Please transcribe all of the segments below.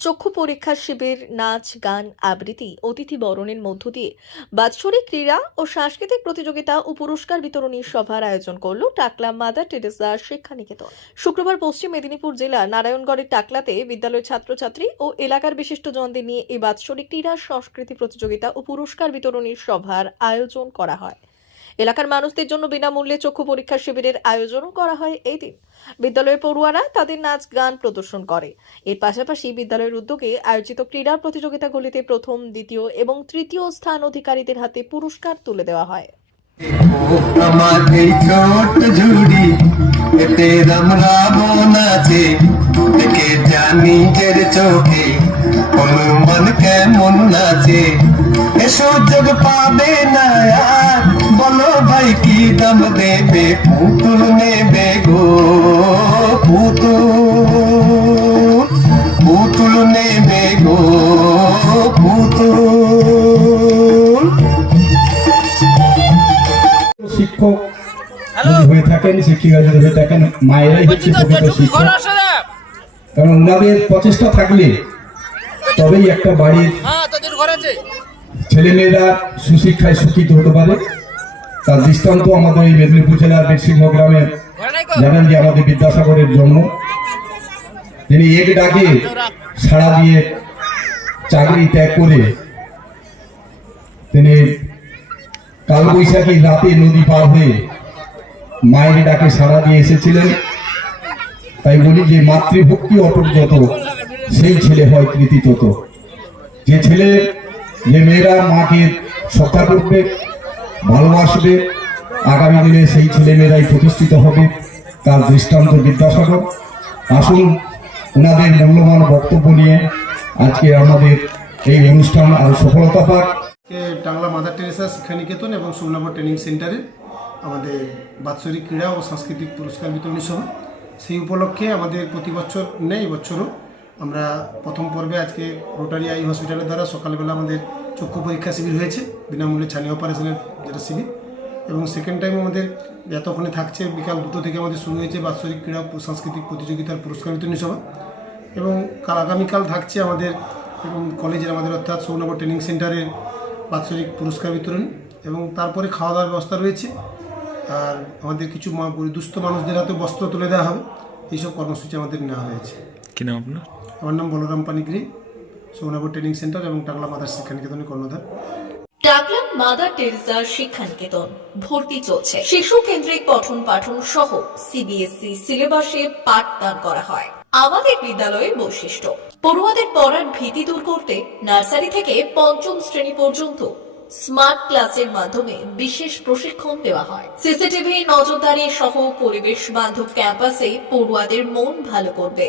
চক্ষু পরীক্ষা শিবির, নাচ, গান, আবৃত্তি, অতিথি বরণের মধ্য দিয়ে বাৎসরিক ক্রীড়া ও সাংস্কৃতিক প্রতিযোগিতা ও পুরস্কার বিতরণী সভার আয়োজন করল টাকলা মাদার টেরেসা শিক্ষা নিকেতন শুক্রবার পশ্চিম মেদিনীপুর জেলা নারায়ণগড়ের টাকলাতে বিদ্যালয়ের ছাত্রছাত্রী ও এলাকার বিশিষ্টজনদের নিয়ে এই বাৎসরিক ক্রীড়া, সংস্কৃতি প্রতিযোগিতা ও পুরস্কার বিতরণী সভার আয়োজন করা হয়। এলাকার মানুষদের জন্য বিনামূল্যে চক্ষু পরীক্ষা শিবিরের আয়োজনও করা হয় এই দিন। বিদ্যালয়ের পড়ুয়ারা তাদের নাচ, গান প্রদর্শন করে। এর পাশাপাশি বিদ্যালয়ের উদ্যোগে আয়োজিত ক্রীড়া প্রতিযোগিতাগুলিতে প্রথম, দ্বিতীয় এবং তৃতীয় স্থান অধিকারীদের হাতে পুরস্কার তুলে দেওয়া হয়। আছে কেমন নাচে এ সুযোগ পাবে না বলো ভাই কি দাম দেবে? পুতুল নেবে গো পুতুল। পুতুল নেবে গো পুতুল। শিক্ষক হয়ে থাকেন শিক্ষিকা যদি হয়ে থাকেন মায়েরাই হচ্ছে প্রকৃত শিক্ষক। কারণ ওনাদের প্রচেষ্টা থাকলে তবেই একটা বাড়ির ছেলেমেয়েরা সুশিক্ষায় শিক্ষিত হতে পারে। তার দৃষ্টান্ত আমাদের এই মেদিনীপুর জেলার বীরসিংহ গ্রামের জানেন যে আমাদের বিদ্যাসাগরের জন্ম তিনি এক ডাকে সাড়া দিয়ে চাকরি ত্যাগ করে তিনি কালবৈশাখী রাতে নদী পার হয়ে মায়ের ডাকে সাড়া দিয়ে এসেছিলেন। তাই বলি যে মাতৃভক্তি অটুট যত সেই ছেলে হয় কৃতি তত যে ছেলে, যে মেয়েরা মাকে শ্রদ্ধা করবে ভালোবাসবে। আগামী দিনে সেই ছেলে মেয়েরাই প্রতিষ্ঠিত হবে, তার দৃষ্টান্ত বিদ্যাসাগর। আসুন ওনাদের মূল্যবান বক্তব্য নিয়ে আজকে আমাদের এই অনুষ্ঠান আরও সফলতা পাক। টাংলা মাদার টেরেসা শিক্ষানিকেতন এবং সোমনাথ ট্রেনিং সেন্টারে আমাদের বাৎসরিক ক্রীড়া ও সাংস্কৃতিক পুরস্কার বিতরণী সভা। সেই উপলক্ষে আমাদের প্রতি বছর, নেই বছরও আমরা প্রথম পর্বে আজকে রোটারি আই হসপিটালের দ্বারা সকালবেলা আমাদের চক্ষু পরীক্ষা শিবির হয়েছে, বিনামূল্যে ছানি অপারেশনের যেটা শিবির। এবং সেকেন্ড টাইম আমাদের এতক্ষণে থাকছে, বিকাল দুটো থেকে আমাদের শুরু হয়েছে বাৎসরিক ক্রীড়া সাংস্কৃতিক প্রতিযোগিতার পুরস্কার বিতরণী সভা। এবং কাল আগামীকাল থাকছে আমাদের এবং কলেজের আমাদের অর্থাৎ সৌনগর ট্রেনিং সেন্টারের বাৎসরিক পুরস্কার বিতরণ এবং তারপরে খাওয়া দাওয়ার ব্যবস্থা রয়েছে। আর আমাদের কিছু দুস্থ মানুষদের হাতে বস্ত্র তুলে দেওয়া হবে। এইসব কর্মসূচি আমাদের নেওয়া হয়েছে। কি নাম আপনার? আমার নাম বলরাম পানিগ্রি সৌনগর ট্রেনিং সেন্টার এবং টাংলা মাদার শিক্ষানিকেতনের কর্ণধার। টাকলা মাদার টেরেসা শিক্ষা নিকেতন ভর্তি চলছে। শিশু কেন্দ্রিক পঠন পাঠন সহ সিলেবাসে পাঠদান করা হয়। আমাদের বিদ্যালয়ের বৈশিষ্ট্য, পড়ুয়াদের পড়ার ভীতি দূর করতে নার্সারি থেকে পঞ্চম শ্রেণি পর্যন্ত স্মার্ট ক্লাসের মাধ্যমে বিশেষ প্রশিক্ষণ দেওয়া হয়। সিসিটিভি, নজরদারি সহ পরিবেশ বান্ধব ক্যাম্পাসে পড়ুয়াদের মন ভালো করবে।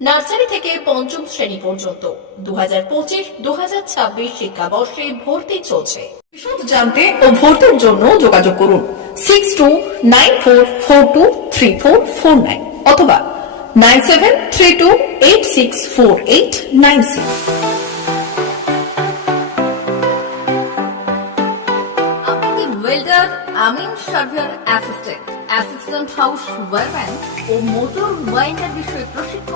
নার্সারি থেকে পঞ্চম শ্রেণি পর্যন্ত। দু হাজার পঁচিশ দু হাজার ছাব্বিশ শিক্ষাবর্ষে ভর্তি চলছে। বিশদ জানতে ও ভর্তির জন্য যোগাযোগ করুন six two nine four four two three four four nine অথবা nine seven three two eight six four eight nine six আপনি ওয়েল্ডার আমিন surveyor assistant assistant house wireman ও মোটর ওয়াইন্ডার বিষয়ে প্রশিক্ষণ